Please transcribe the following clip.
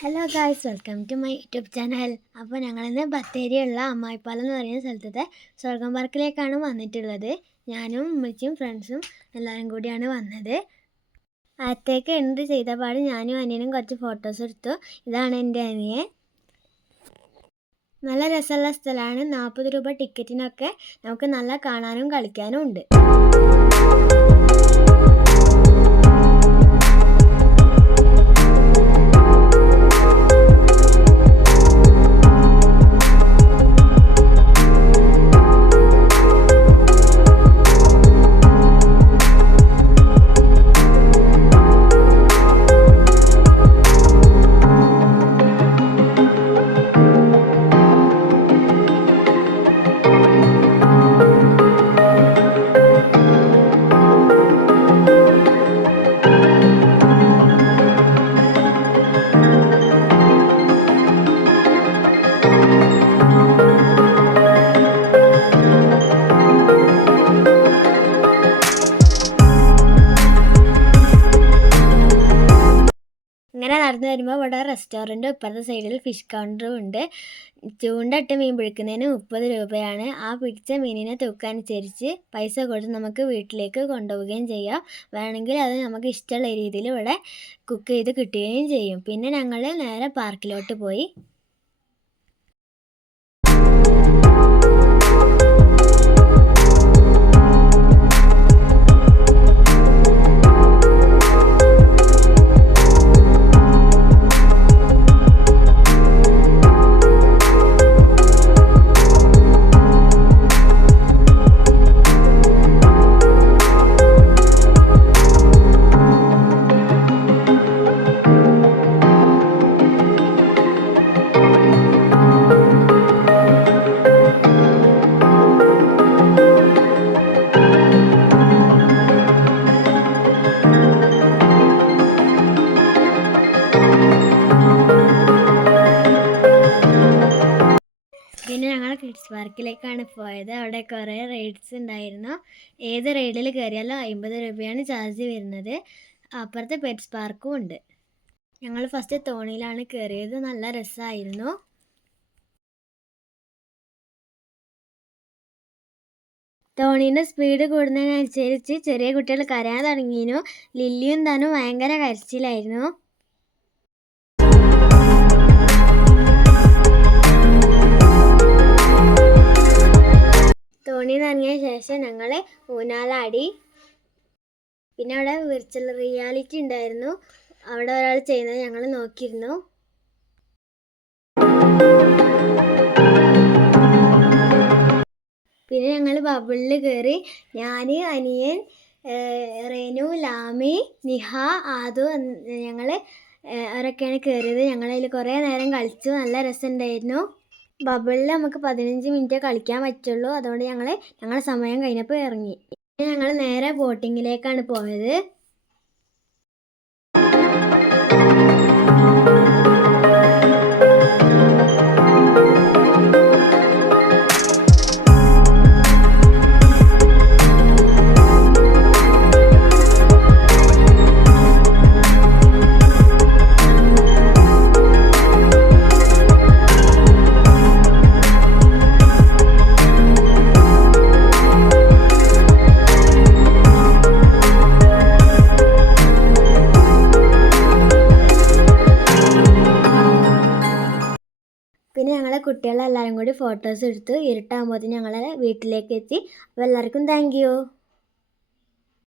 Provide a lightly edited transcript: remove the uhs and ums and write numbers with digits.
Hello guys, welcome to my YouTube channel. അപ്പോൾ ഞങ്ങളിന്ന് ബത്തേരിയുള്ള അമ്മായിപ്പാലം എന്ന് പറയുന്ന സ്ഥലത്തെ സ്വർഗം പാർക്കിലേക്കാണ് വന്നിട്ടുള്ളത്. ഞാനും ഉമ്മച്ചിയും ഫ്രണ്ട്സും എല്ലാവരും കൂടിയാണ് വന്നത്. അകത്തേക്ക് എൻട്രി ചെയ്ത പാട് ഞാനും അനിയനും കുറച്ച് ഫോട്ടോസ് എടുത്തു. ഇതാണ് എൻ്റെ അനിയൻ. നല്ല രസമുള്ള സ്ഥലമാണ്. 40 രൂപ ടിക്കറ്റിനൊക്കെ നമുക്ക് നല്ല കാണാനും കളിക്കാനും ഉണ്ട്. ഇങ്ങനെ നടന്നു വരുമ്പോൾ ഇവിടെ റെസ്റ്റോറൻറ്റ്, ഇപ്പുറത്തെ സൈഡിൽ ഫിഷ് കൗണ്ടറും ഉണ്ട്. ചൂണ്ടയിട്ട് മീൻ പിടിക്കുന്നതിന് 30 രൂപയാണ്. ആ പിടിച്ച മീനിനെ തൂക്കനുസരിച്ച് പൈസ കൊടുത്ത് നമുക്ക് വീട്ടിലേക്ക് കൊണ്ടുപോവുകയും ചെയ്യാം. വേണമെങ്കിൽ അത് നമുക്ക് ഇഷ്ടമുള്ള രീതിയിൽ ഇവിടെ കുക്ക് ചെയ്ത് കിട്ടുകയും ചെയ്യും. പിന്നെ ഞങ്ങൾ നേരെ പാർക്കിലോട്ട് പോയി. പിന്നെ ഞങ്ങൾ കിഡ്സ് പാർക്കിലേക്കാണ് പോയത്. അവിടെ കുറേ റൈഡ്സ് ഉണ്ടായിരുന്നു. ഏത് റൈഡിൽ കയറിയാലും 50 രൂപയാണ് ചാർജ് വരുന്നത്. അപ്പുറത്ത് പെറ്റ്സ് പാർക്കും ഉണ്ട്. ഞങ്ങൾ ഫസ്റ്റ് തോണിയിലാണ് കയറിയത്. നല്ല രസമായിരുന്നു. തോണീൻ്റെ സ്പീഡ് കൂടുന്നതിനനുസരിച്ച് ചെറിയ കുട്ടികൾ കരയാൻ തുടങ്ങിയിരുന്നു. ലില്ലിയും താനും ഭയങ്കര കരച്ചിലായിരുന്നു. തോണി ഇറങ്ങിയ ശേഷം ഞങ്ങൾ ഊഞ്ഞാലാടി. പിന്നെ അവിടെ വിർച്വൽ റിയാലിറ്റി ഉണ്ടായിരുന്നു. അവിടെ ഒരാൾ ചെയ്യുന്നത് ഞങ്ങൾ നോക്കിയിരുന്നു. പിന്നെ ഞങ്ങൾ ബബിളിൽ കയറി. ഞാൻ, അനിയൻ, റേനു, ലാമി, നിഹ, ആദു ഞങ്ങൾ അവരൊക്കെയാണ് കയറിയത്. ഞങ്ങളതിൽ കുറേ നേരം കളിച്ചു. നല്ല രസമുണ്ടായിരുന്നു. ബബിളിൽ നമുക്ക് 15 മിനിറ്റ് കളിക്കാൻ പറ്റുള്ളൂ. അതുകൊണ്ട് ഞങ്ങളെ സമയം കഴിഞ്ഞപ്പോൾ ഇറങ്ങി. ഞങ്ങൾ നേരെ ബോട്ടിങ്ങിലേക്കാണ് പോയത്. പിന്നെ ഞങ്ങളെ കുട്ടികളെല്ലാവരും കൂടി ഫോട്ടോസ് എടുത്ത് ഇരുട്ടാകുമ്പോഴത്തേന് ഞങ്ങളെ വീട്ടിലേക്ക് എത്തി. അപ്പോൾ എല്ലാവർക്കും താങ്ക് യു.